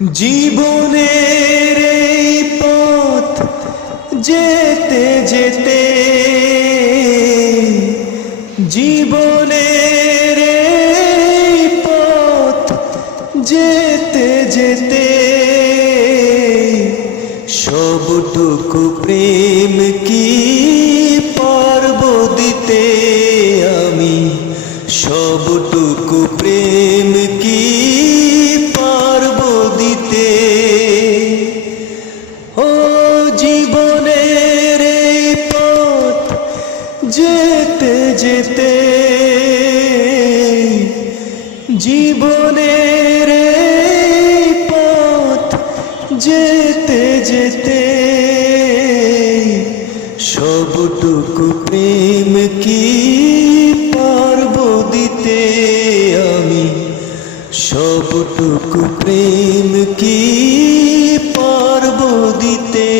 জীবনের এই পথ যেতে যেতে, জীবনের এই পথ যেতে যেতে, সবটুকু প্রেম কি পারব দিতে আমি, সবটুকু প্রেম কি পারব দিতে। ও জীবনের এই পথ যেতে যেতে, জীবনের এই পথ যেতে যেতে, সবটুকু প্রেম কি পারব দিতে আমি, সবটুকু প্রেম কি পারব দিতে।